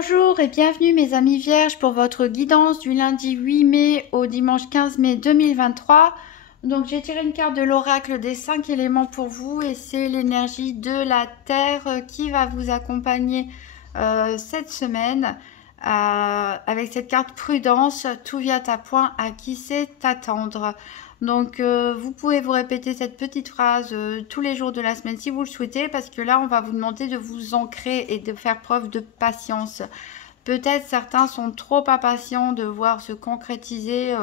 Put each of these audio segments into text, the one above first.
Bonjour et bienvenue mes amis vierges pour votre guidance du lundi 8 mai au dimanche 15 mai 2023. Donc j'ai tiré une carte de l'oracle des 5 éléments pour vous et c'est l'énergie de la terre qui va vous accompagner cette semaine avec cette carte prudence, tout vient à point, à qui c'est attendre. Donc vous pouvez vous répéter cette petite phrase tous les jours de la semaine si vous le souhaitez, parce que là on va vous demander de vous ancrer et de faire preuve de patience. Peut-être certains sont trop impatients de voir se concrétiser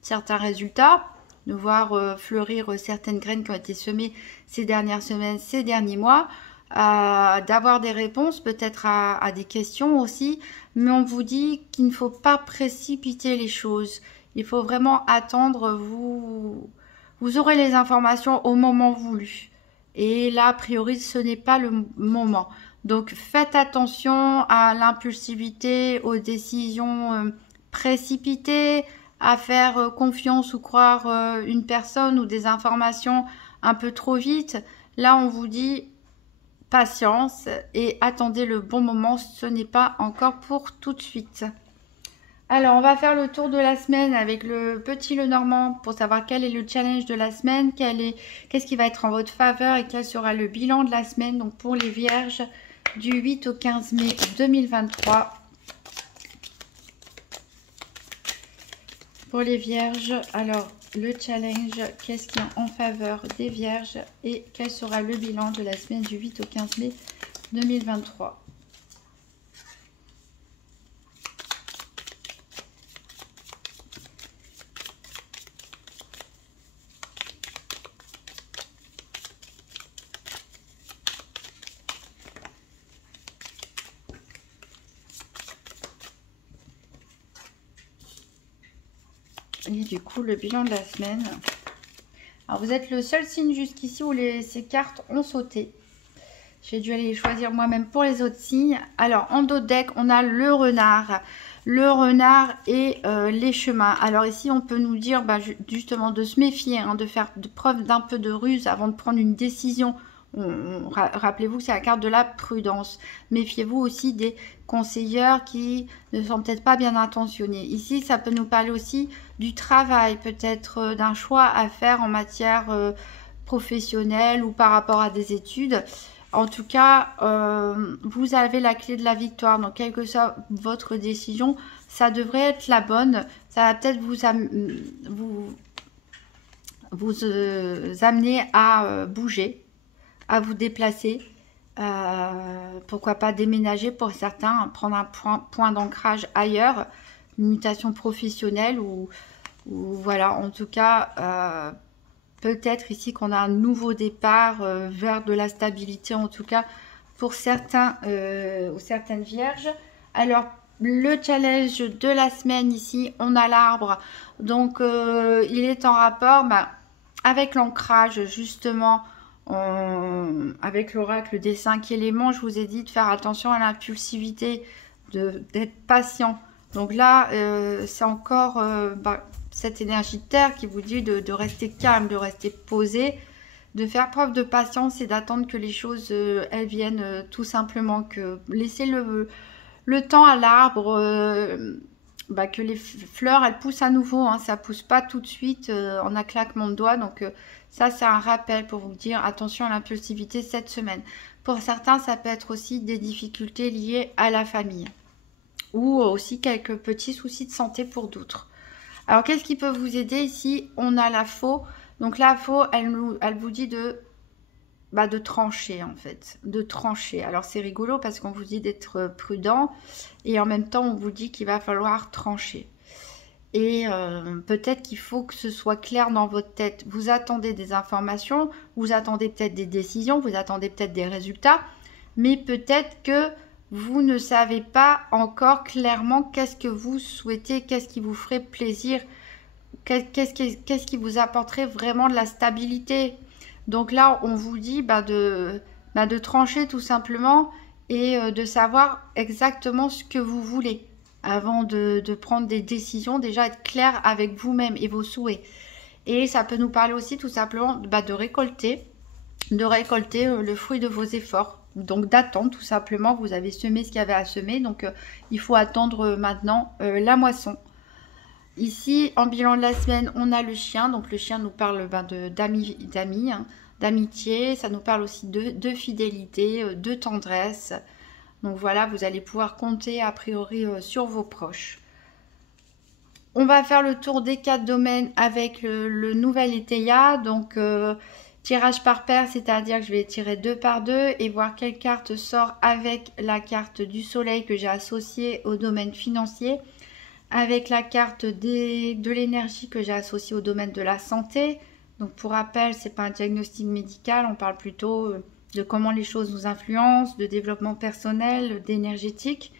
certains résultats, de voir fleurir certaines graines qui ont été semées ces dernières semaines, ces derniers mois, d'avoir des réponses peut-être à des questions aussi, mais on vous dit qu'il ne faut pas précipiter les choses. Il faut vraiment attendre, vous aurez les informations au moment voulu. Et là, a priori, ce n'est pas le moment. Donc, faites attention à l'impulsivité, aux décisions précipitées, à faire confiance ou croire une personne ou des informations un peu trop vite. Là, on vous dit patience et attendez le bon moment. Ce n'est pas encore pour tout de suite. Alors, on va faire le tour de la semaine avec le petit Lenormand pour savoir quel est le challenge de la semaine, qu'est-ce qui va être en votre faveur et quel sera le bilan de la semaine. Donc, pour les vierges du 8 au 15 mai 2023. Pour les vierges, alors, le challenge, qu'est-ce qui est en faveur des vierges et quel sera le bilan de la semaine du 8 au 15 mai 2023. Et du coup, le bilan de la semaine. Alors, vous êtes le seul signe jusqu'ici où ces cartes ont sauté. J'ai dû aller les choisir moi-même pour les autres signes. Alors, en dos de deck, on a le renard. Le renard et les chemins. Alors ici, on peut nous dire justement de se méfier, de faire preuve d'un peu de ruse avant de prendre une décision. Rappelez-vous que c'est la carte de la prudence. Méfiez-vous aussi des conseilleurs qui ne sont peut-être pas bien intentionnés. Ici, ça peut nous parler aussi du travail, peut-être d'un choix à faire en matière professionnelle ou par rapport à des études. En tout cas, vous avez la clé de la victoire. Donc, quelle que soit votre décision, ça devrait être la bonne. Ça va peut-être vous amener à bouger, à vous déplacer. Pourquoi pas déménager pour certains, prendre un point d'ancrage ailleurs, une mutation professionnelle ou voilà. En tout cas, peut-être ici qu'on a un nouveau départ vers de la stabilité, en tout cas pour certains ou certaines vierges. Alors, le challenge de la semaine ici, on a l'arbre. Donc, il est en rapport avec l'ancrage, justement, avec l'oracle des 5 éléments. Je vous ai dit de faire attention à l'impulsivité, d'être patient. Donc là, c'est encore... cette énergie de terre qui vous dit de rester calme, de rester posé, de faire preuve de patience et d'attendre que les choses, elles viennent tout simplement, que laisser le temps à l'arbre, que les fleurs, elles poussent à nouveau, ça pousse pas tout de suite en un claquement de doigts. Donc ça, c'est un rappel pour vous dire attention à l'impulsivité cette semaine. Pour certains, ça peut être aussi des difficultés liées à la famille ou aussi quelques petits soucis de santé pour d'autres. Alors, qu'est-ce qui peut vous aider ici? On a la faux. Donc, la faux, elle vous dit de trancher, en fait. De trancher. Alors, c'est rigolo parce qu'on vous dit d'être prudent. Et en même temps, on vous dit qu'il va falloir trancher. Et peut-être qu'il faut que ce soit clair dans votre tête. Vous attendez des informations. Vous attendez peut-être des décisions. Vous attendez peut-être des résultats. Mais peut-être que vous ne savez pas encore clairement qu'est-ce que vous souhaitez, qu'est-ce qui vous ferait plaisir, qu'est-ce qui vous apporterait vraiment de la stabilité. Donc là, on vous dit de trancher tout simplement et de savoir exactement ce que vous voulez avant de prendre des décisions. Déjà, être clair avec vous-même et vos souhaits. Et ça peut nous parler aussi tout simplement de récolter le fruit de vos efforts. donc d'attente tout simplement. Vous avez semé ce qu'il y avait à semer, donc il faut attendre maintenant la moisson. Ici, en bilan de la semaine, on a le chien. Donc le chien nous parle d'amis, d'amitié. Ça nous parle aussi de fidélité, de tendresse. Donc voilà, vous allez pouvoir compter a priori sur vos proches. On va faire le tour des 4 domaines avec le nouvel Étéia. Donc tirage par paire, c'est-à-dire que je vais tirer 2 par 2 et voir quelle carte sort avec la carte du soleil que j'ai associée au domaine financier, avec la carte de l'énergie que j'ai associée au domaine de la santé. Donc pour rappel, ce n'est pas un diagnostic médical, on parle plutôt de comment les choses nous influencent, de développement personnel, d'énergétique.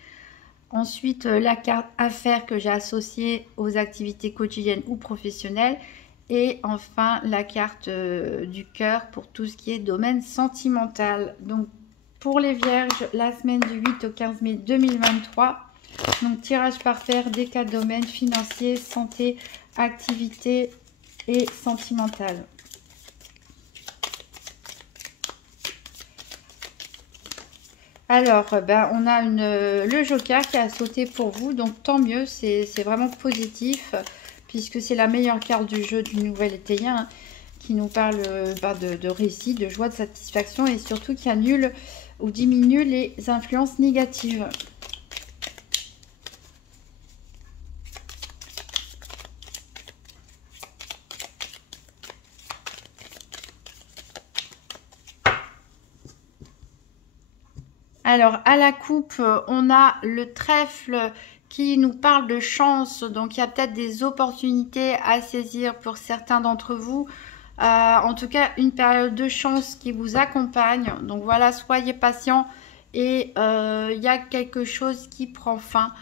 Ensuite, la carte affaires que j'ai associée aux activités quotidiennes ou professionnelles. Et enfin, la carte du cœur pour tout ce qui est domaine sentimental. Donc, pour les vierges, la semaine du 8 au 15 mai 2023. Donc, tirage par paire des 4 domaines financiers, santé, activité et sentimental. Alors, on a le joker qui a sauté pour vous, donc tant mieux, c'est vraiment positif, puisque c'est la meilleure carte du jeu du nouvel Étéien, hein, qui nous parle de récit, de joie, de satisfaction, et surtout qui annule ou diminue les influences négatives. Alors, à la coupe, on a le trèfle qui nous parle de chance. Donc, il y a peut-être des opportunités à saisir pour certains d'entre vous. En tout cas, une période de chance qui vous accompagne. Donc, voilà, soyez patients. Et il y a quelque chose qui prend fin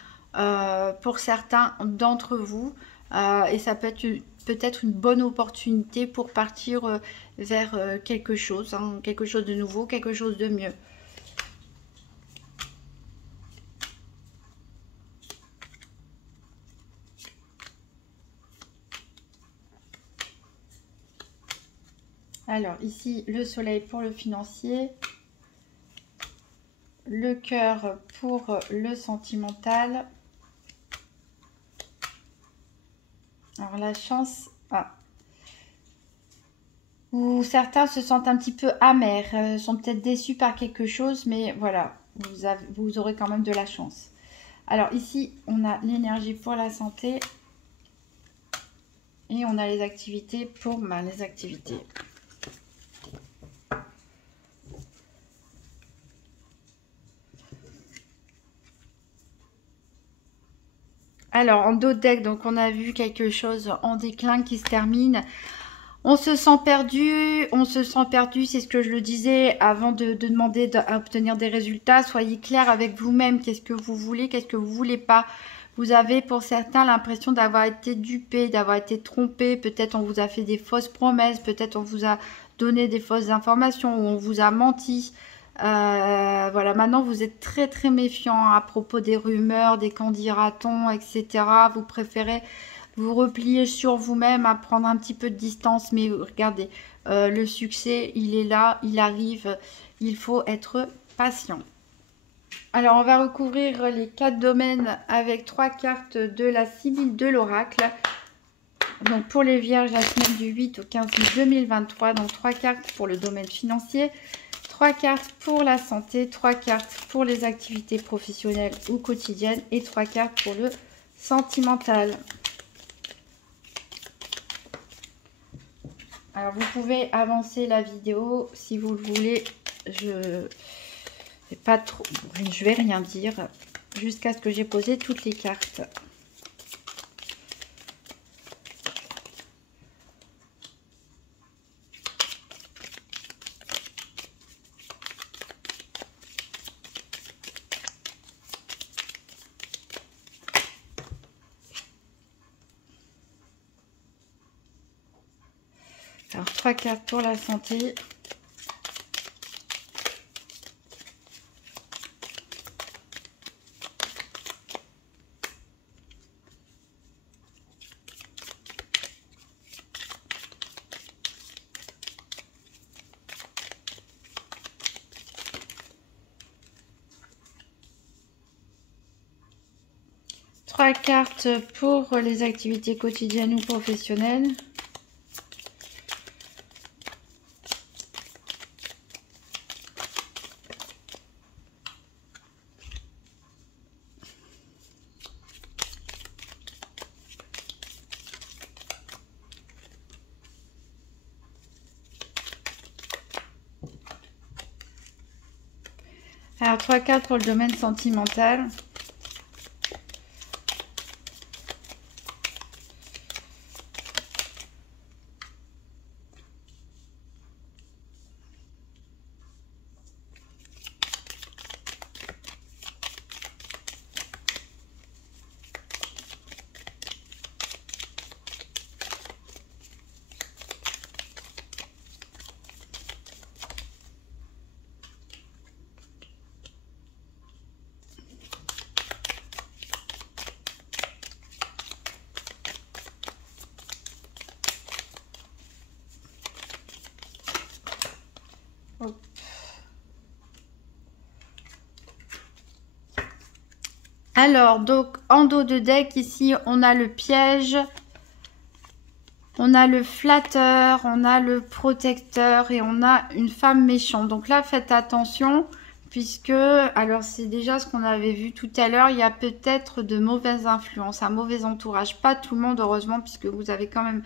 pour certains d'entre vous. Et ça peut être peut-être une bonne opportunité pour partir vers quelque chose, hein, quelque chose de nouveau, quelque chose de mieux. Alors ici, le soleil pour le financier, le cœur pour le sentimental. Alors la chance, ou certains se sentent un petit peu amers, sont peut-être déçus par quelque chose, mais voilà, vous aurez quand même de la chance. Alors ici, on a l'énergie pour la santé et on a les activités pour les activités. Alors, en dos de deck, donc on a vu quelque chose en déclin qui se termine. On se sent perdu, c'est ce que je le disais avant de demander à obtenir des résultats. Soyez clair avec vous-même, qu'est-ce que vous voulez, qu'est-ce que vous voulez pas. Vous avez pour certains l'impression d'avoir été dupé, d'avoir été trompé. Peut-être on vous a fait des fausses promesses, peut-être on vous a donné des fausses informations ou on vous a menti. Voilà, maintenant vous êtes très très méfiant à propos des rumeurs, des candidatons, etc. Vous préférez vous replier sur vous-même, à prendre un petit peu de distance, mais regardez, le succès, il est là, il arrive, il faut être patient. Alors, on va recouvrir les 4 domaines avec 3 cartes de la Sibylle de l'Oracle. Donc, pour les vierges, la semaine du 8 au 15 mai 2023, donc 3 cartes pour le domaine financier, 3 cartes pour la santé, 3 cartes pour les activités professionnelles ou quotidiennes et 3 cartes pour le sentimental. Alors, vous pouvez avancer la vidéo si vous le voulez. Je vais rien dire jusqu'à ce que j'ai posé toutes les cartes. Alors, 3 cartes pour la santé. 3 cartes pour les activités quotidiennes ou professionnelles. Alors, 3 cartes pour le domaine sentimental. Alors, donc, en dos de deck, ici, on a le piège, on a le flatteur, on a le protecteur et on a une femme méchante. Donc là, faites attention, puisque, alors c'est déjà ce qu'on avait vu tout à l'heure, il y a peut-être de mauvaises influences, un mauvais entourage. Pas tout le monde, heureusement, puisque vous avez quand même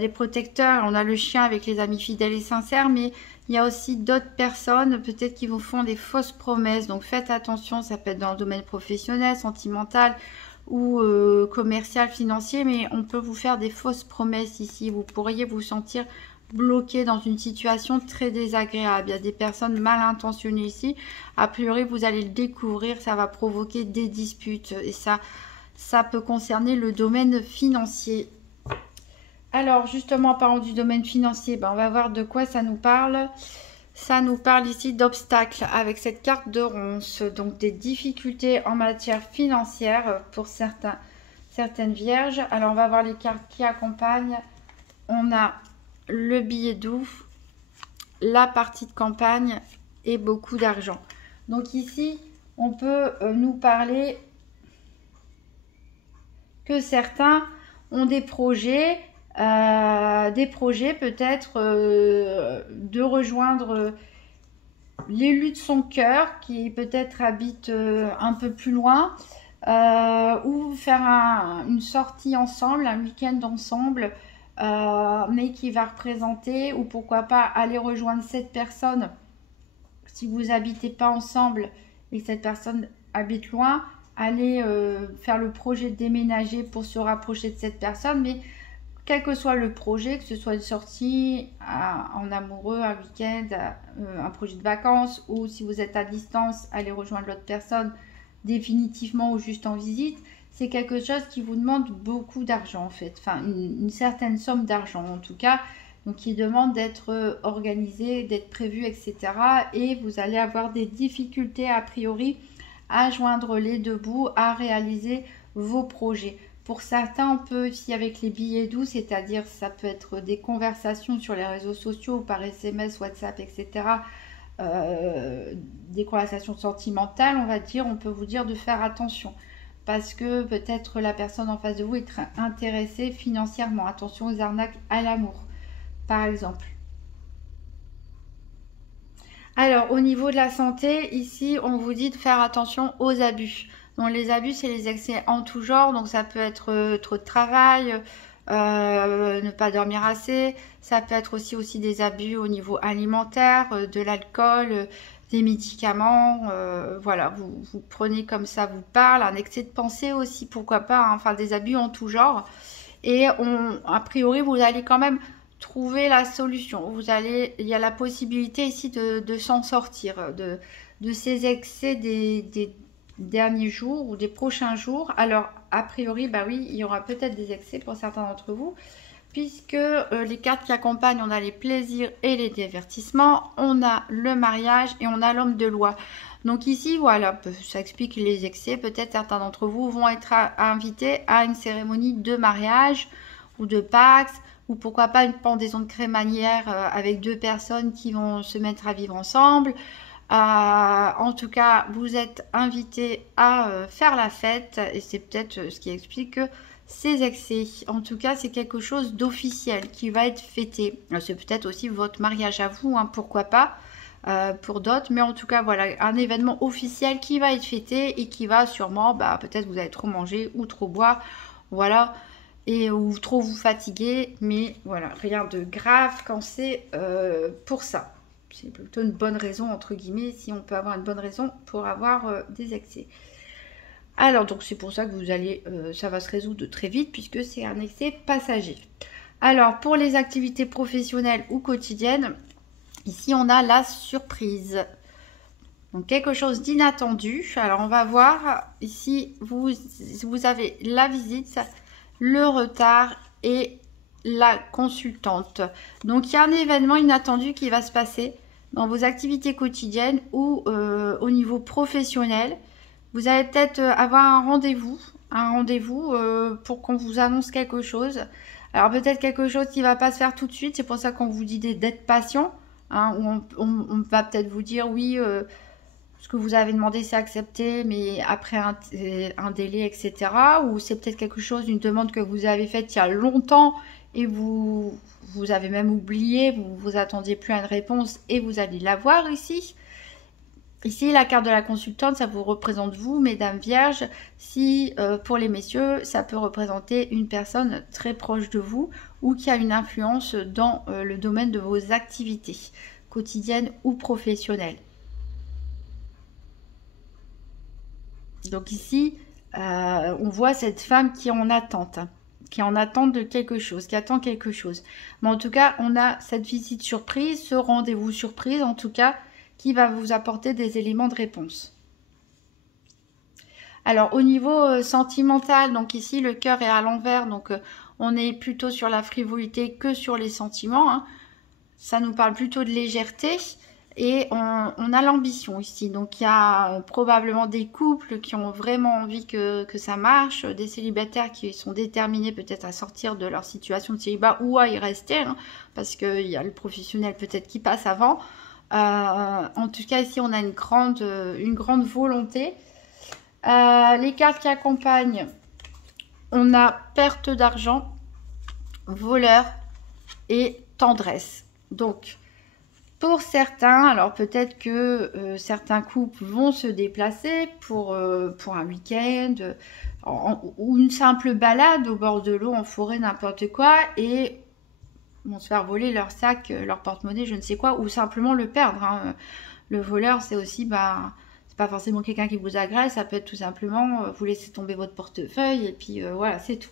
des protecteurs. On a le chien avec les amis fidèles et sincères, mais il y a aussi d'autres personnes, peut-être qui vous font des fausses promesses. Donc faites attention, ça peut être dans le domaine professionnel, sentimental ou commercial, financier, mais on peut vous faire des fausses promesses ici. Vous pourriez vous sentir bloqué dans une situation très désagréable. Il y a des personnes mal intentionnées ici. A priori, vous allez le découvrir, ça va provoquer des disputes et ça peut concerner le domaine financier. Alors, justement, parlant du domaine financier, on va voir de quoi ça nous parle. Ça nous parle ici d'obstacles avec cette carte de ronce. Donc, des difficultés en matière financière pour certaines vierges. Alors, on va voir les cartes qui accompagnent. On a le billet doux, la partie de campagne et beaucoup d'argent. Donc, ici, on peut nous parler que certains ont des projets peut-être de rejoindre l'élu de son cœur qui peut-être habite un peu plus loin ou faire une sortie ensemble, un week-end ensemble, mais qui va représenter, ou pourquoi pas aller rejoindre cette personne si vous n'habitez pas ensemble et que cette personne habite loin, aller faire le projet de déménager pour se rapprocher de cette personne. Mais quel que soit le projet, que ce soit une sortie en amoureux, un week-end, un projet de vacances, ou si vous êtes à distance, aller rejoindre l'autre personne définitivement ou juste en visite, c'est quelque chose qui vous demande beaucoup d'argent en fait, enfin une certaine somme d'argent en tout cas, donc qui demande d'être organisé, d'être prévu, etc. Et vous allez avoir des difficultés a priori à joindre les deux bouts, à réaliser vos projets. Pour certains, on peut aussi avec les billets doux, c'est-à-dire ça peut être des conversations sur les réseaux sociaux, par SMS, WhatsApp, etc. Des conversations sentimentales, on va dire, on peut vous dire de faire attention. Parce que peut-être la personne en face de vous est très intéressée financièrement. Attention aux arnaques à l'amour, par exemple. Alors, au niveau de la santé, ici, on vous dit de faire attention aux abus. Donc les abus, c'est les excès en tout genre, donc ça peut être trop de travail, ne pas dormir assez, ça peut être aussi des abus au niveau alimentaire, de l'alcool, des médicaments, voilà, vous prenez comme ça vous parle, un excès de pensée aussi, pourquoi pas, hein, enfin des abus en tout genre. Et a priori, vous allez quand même trouver la solution. Il y a la possibilité ici de s'en sortir, de ces excès des derniers jours ou des prochains jours. Alors a priori, bah oui, il y aura peut-être des excès pour certains d'entre vous, puisque les cartes qui accompagnent, on a les plaisirs et les divertissements, on a le mariage et on a l'homme de loi. Donc ici, voilà, ça explique les excès. Peut-être certains d'entre vous vont être invités à une cérémonie de mariage ou de Pax, ou pourquoi pas une pendaison de crémaillère avec deux personnes qui vont se mettre à vivre ensemble. En tout cas, vous êtes invité à faire la fête et c'est peut-être ce qui explique ces excès. En tout cas, c'est quelque chose d'officiel qui va être fêté. C'est peut-être aussi votre mariage à vous, hein, pourquoi pas, pour d'autres. Mais en tout cas, voilà, un événement officiel qui va être fêté et qui va sûrement, peut-être vous allez trop manger ou trop boire, voilà, et ou trop vous fatiguer. Mais voilà, rien de grave quand c'est pour ça. C'est plutôt une bonne raison, entre guillemets, si on peut avoir une bonne raison pour avoir des excès. Alors, donc c'est pour ça que vous allez, ça va se résoudre très vite puisque c'est un excès passager. Alors, pour les activités professionnelles ou quotidiennes, ici on a la surprise. Donc, quelque chose d'inattendu. Alors, on va voir. Ici, vous avez la visite, le retard et la consultante. Donc, il y a un événement inattendu qui va se passer dans vos activités quotidiennes ou au niveau professionnel. Vous allez peut-être avoir un rendez-vous pour qu'on vous annonce quelque chose. Alors peut-être quelque chose qui ne va pas se faire tout de suite, c'est pour ça qu'on vous dit d'être patient. Hein, on va peut-être vous dire oui, ce que vous avez demandé c'est accepté, mais après un délai, etc. Ou c'est peut-être quelque chose, une demande que vous avez faite il y a longtemps et vous avez même oublié, vous attendiez plus à une réponse et vous allez l'avoir ici. Ici, la carte de la consultante, ça vous représente vous, mesdames vierges. Si pour les messieurs, ça peut représenter une personne très proche de vous ou qui a une influence dans le domaine de vos activités quotidiennes ou professionnelles. Donc ici, on voit cette femme qui est en attente, qui est en attente de quelque chose, qui attend quelque chose. Mais en tout cas, on a cette visite surprise, ce rendez-vous surprise, en tout cas, qui va vous apporter des éléments de réponse. Alors au niveau sentimental, donc ici le cœur est à l'envers, donc on est plutôt sur la frivolité que sur les sentiments. Hein. Ça nous parle plutôt de légèreté et on a l'ambition ici. Donc il y a probablement des couples qui ont vraiment envie que ça marche, des célibataires qui sont déterminés peut-être à sortir de leur situation de célibat ou à y rester, hein, parce qu'il y a le professionnel peut-être qui passe avant. En tout cas, ici, on a une grande volonté. Les cartes qui accompagnent, on a perte d'argent, voleur et tendresse. Donc, pour certains, alors peut-être que certains couples vont se déplacer pour un week-end ou une simple balade au bord de l'eau, en forêt, n'importe quoi, et vont se faire voler leur sac, leur porte-monnaie, je ne sais quoi, ou simplement le perdre. Hein. Le voleur, c'est aussi, c'est pas forcément quelqu'un qui vous agresse, ça peut être tout simplement vous laissez tomber votre portefeuille et puis voilà, c'est tout.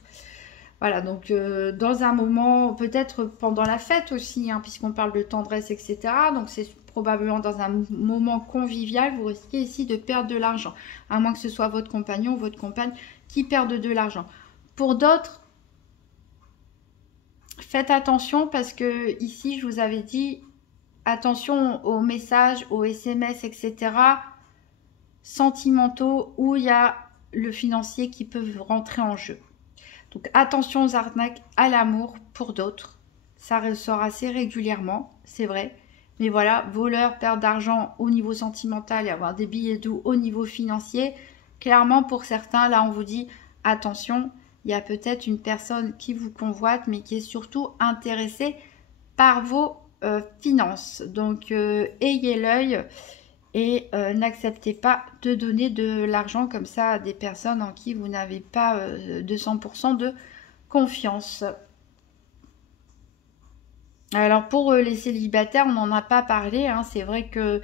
Voilà, donc dans un moment, peut-être pendant la fête aussi, hein, puisqu'on parle de tendresse, etc. Donc c'est probablement dans un moment convivial, vous risquez ici de perdre de l'argent, à moins que ce soit votre compagnon ou votre compagne qui perde de l'argent. Pour d'autres, faites attention parce que ici, je vous avais dit, attention aux messages, aux SMS, etc. sentimentaux où il y a le financier qui peut rentrer en jeu. Donc attention aux arnaques à l'amour pour d'autres. Ça ressort assez régulièrement, c'est vrai. Mais voilà, voleur, perte d'argent au niveau sentimental et avoir des billets doux au niveau financier. Clairement, pour certains, là, on vous dit attention, il y a peut-être une personne qui vous convoite, mais qui est surtout intéressée par vos finances. Donc, ayez l'œil et n'acceptez pas de donner de l'argent comme ça à des personnes en qui vous n'avez pas 200% de confiance. Alors, pour les célibataires, on n'en a pas parlé. Hein, c'est vrai que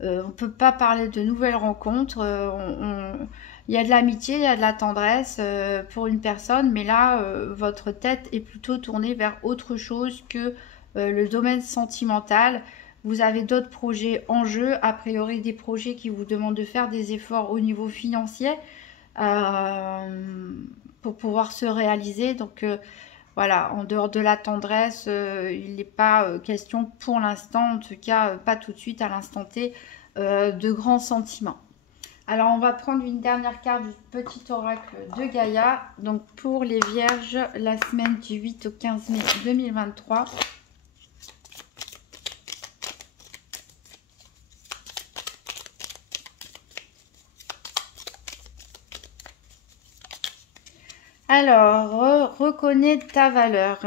on ne peut pas parler de nouvelles rencontres. Il y a de l'amitié, il y a de la tendresse pour une personne, mais là, votre tête est plutôt tournée vers autre chose que le domaine sentimental. Vous avez d'autres projets en jeu, a priori des projets qui vous demandent de faire des efforts au niveau financier pour pouvoir se réaliser. Donc voilà, en dehors de la tendresse, il n'est pas question pour l'instant, en tout cas pas tout de suite à l'instant T, de grands sentiments. Alors, on va prendre une dernière carte du petit oracle de Gaïa. Donc, pour les vierges, la semaine du 8 au 15 mai 2023. Alors, reconnais ta valeur.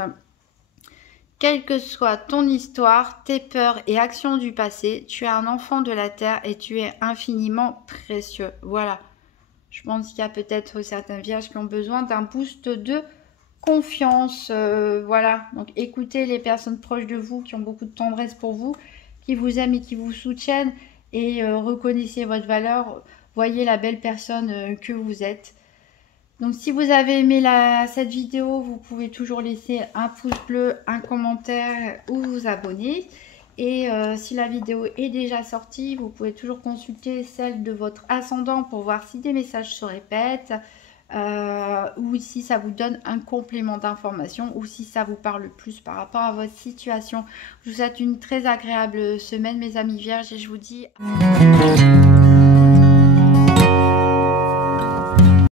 Quelle que soit ton histoire, tes peurs et actions du passé, tu es un enfant de la Terre et tu es infiniment précieux. Voilà. Je pense qu'il y a peut-être certaines vierges qui ont besoin d'un boost de confiance. Voilà. Donc, écoutez les personnes proches de vous qui ont beaucoup de tendresse pour vous, qui vous aiment et qui vous soutiennent. Et reconnaissez votre valeur. Voyez la belle personne que vous êtes. Donc si vous avez aimé cette vidéo, vous pouvez toujours laisser un pouce bleu, un commentaire ou vous abonner. Et si la vidéo est déjà sortie, vous pouvez toujours consulter celle de votre ascendant pour voir si des messages se répètent ou si ça vous donne un complément d'information ou si ça vous parle plus par rapport à votre situation. Je vous souhaite une très agréable semaine mes amis vierges et je vous dis...